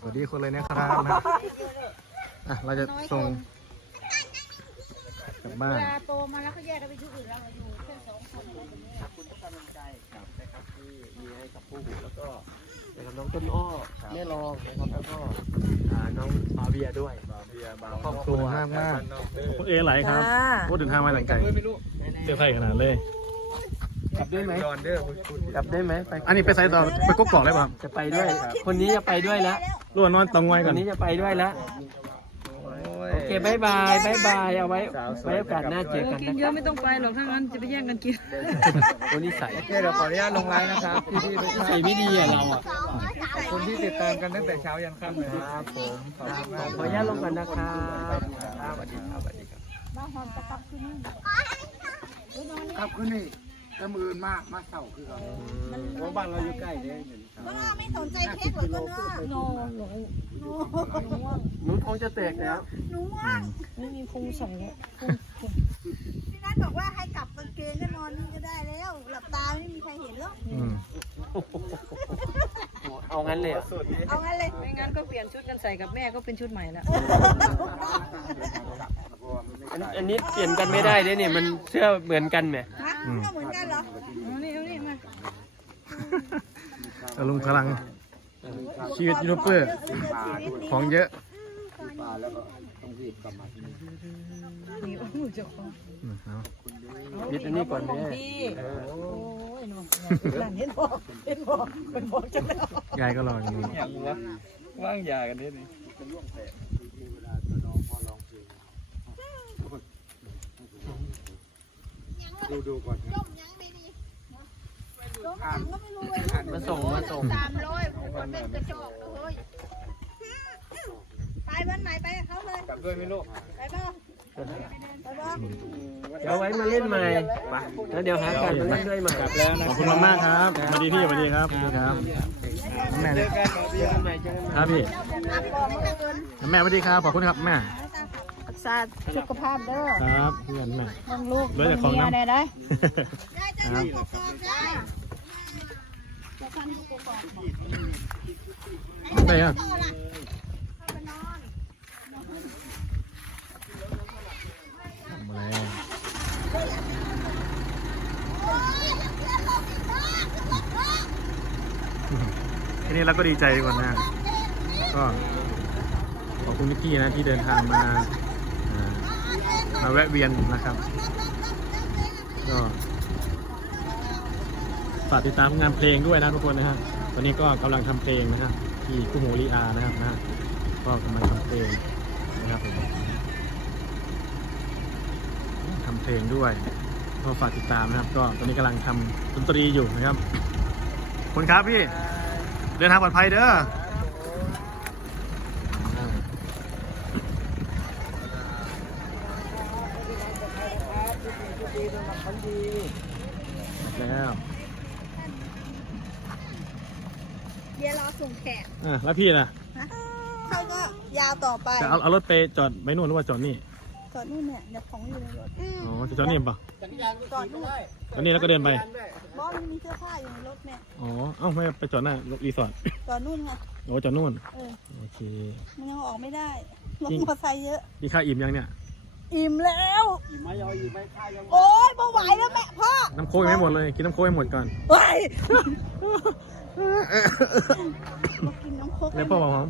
สวัสดีคนเลยนะครับนะอะเราจะส่งกลับบ้านเวลาโตมาแล้วก็แยกกันไปชุดอื่นแล้วเราอยู่แค่สองคนอะไรแบบนี้ขอบคุณทุกกำลังใจครับนะครับที่มีให้กับผู้หูแล้วก็นะครับน้องต้นอ้อแม่รองนะครับแล้วก็อ่าน้องบาเบียด้วยบาเบียบาขอบคุณมากมากคุณเอไหลครับ พูดถึงทางมาหลังไก่เจอไข่ขนาดเลย กลับด้วยไหมดอนเด้อกลับได้ไหมไปอันนี้ไปไซต์ต่อไปกกอกได้ป่ะครับจะไปด้วย คนนี้จะไปด้วยแล้วรู้ว่านอนตรงไว้คก่อนนนี้จะไปด้วยแล้วโอเคบายบายบายบายเอาไว้ไว้โอกาสหน้าเจอกันกินนะเยครัอะบไม่ต้องไปหรอกถ้างั้นจะไปแย่งกันกิน คนนิสัยเดี๋ยวขออนุญาตลงไลน์นะครับพี่พี่นิสัยไม่ดีอะเราอะคนที่ติดตามกันตั้งแต่เช้ายันค่ำเลยครับผมขอบคุณมากขออนุญาตลงก่อนนะครับครับสวัสดีครับสวัสดีครับบ้าหอมจะกลับคืนนี่ครับคือนี่ แล้วมือมามาเศร้าคือเราเพราะบ้านเราอยู่ใกล้เลยไม่สนใจเค้กหรอกก็เนาะโนหนูหนูท้องจะแตกแล้วหนูว่าไม่มีพุงใส่แล้วพี่นัทบอกว่าให้กลับกางเกงก็นอนนี่ก็ได้แล้ว หลับตาไม่มีใครเห็นหรอกอืมเอางั้นเลยเหรอเอางั้นเลยไม่งั้นก็เปลี่ยนชุดกันใส่กับแม่ก็เป็นชุดใหม่ละอันอันนี้เปลี่ยนกันไม่ได้เลยเนี่ยมันเสื้อเหมือนกันไหม อารมณ์พลังชีวิตยูทูบเบอร์ของเยอะนี่โอ้โหเจ้าของอืมเอายึดอันนี้ก่อนแม่พี่โอ้ยหนูนั่นเห็นบอกเห็นบอกเป็นบอกจังแล้วยายก็รออยู่นี่อย่างวะว่างยากันนิดนึงดูดูก่อนจมยังไม่ดี จมยังก็ไม่รู้เลยมาส่งมาส่งสามร้อยผมก็เป็นกระจอกเลยไปวันไหนไปกับเขาเลย กลับด้วยไหมลูกไปบ้างไปบ้างเดี๋ยวไว้มาเล่นใหม่ไปแล้วเดี๋ยวหาการมาเล่นด้วยใหม่ขอบคุณมากๆครับสวัสดีพี่สวัสดีครับสวัสดีครับแม่เจเลยอกันเจอกันใหม่เจอกันใหม่ครับพี่นับกองเมื่อคืนแม่สวัสดีครับขอบคุณครับแม่รักษาสุขภาพเด้อครับเพื่อนแม่บางลูกเหลือแต่ของน้ำเมียได้ได้ได้จะ ได้กองได้ได้ครับมาแล้วทีนี้เราก็ดีใจก่อนนะก็ขอบคุณนิกกี้นะที่เดินทางมาอ่ามาแวะเวียนนะครับก็ ฝากติดตามงานเพลงด้วยนะทุกคนนะฮะตอนนี้ก็กำลังทำเพลงนะครับที่คู่หูลีอานะครับนะฮะก็กำลังทำเพลงนะครับผมทำเพลงด้วยก็ฝากติดตามนะครับ ก็ตอนนี้กำลังทำดนตรีอยู่นะครับขอบคุณครับพี่ เดินทางปลอดภัยเด้อแล้ว เดี๋ยวรอส่งแขกอะแล้วพี่ล่ะเขาก็ยาวต่อไปจะเอาเอารถไปจอดไว้นู่นหรือว่าจอดนี่ก่อนนู่นเนี่ยเดี๋ยวของอยู่ในรถอ๋อจะจอดนี่ปะก่อนนู่นจอดนี่แล้วก็เดินไปบอสมีเสื้อผ้าอยู่ในรถเนี่ยอ๋อเอ้าไม่ไปจอดหน้ารีสอร์ทก่อนนู่นไงโอ้จอดนู่นเออโอเคมันยังออกไม่ได้รถจริงมอเตอร์ไซค์เยอะนี่ค่าอิ่มยังเนี่ยอิ่มแล้วโอ๊ยไม่ไหวแล้วแม่พ่อน้ำโค้กยังไม่หมดเลยกินน้ำโค้กให้หมดก่อนไป มากินน้ำโคกแล้วพ่อบอกหอม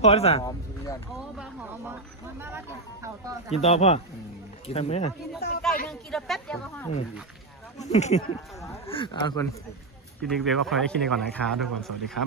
พ่อที่สั่งหอมชิ้นยันโอ้บ้าหอมมามามาว่ากินข้าต่อกินต่อพ่อทำไหมอะกินต่อไก่หนึ่งกินแล้วแป๊บเดียวก็พออืมเอาคนกินดีเด็กๆก็พอให้กินดีก่อนนะครับทุกคนสวัสดีครับ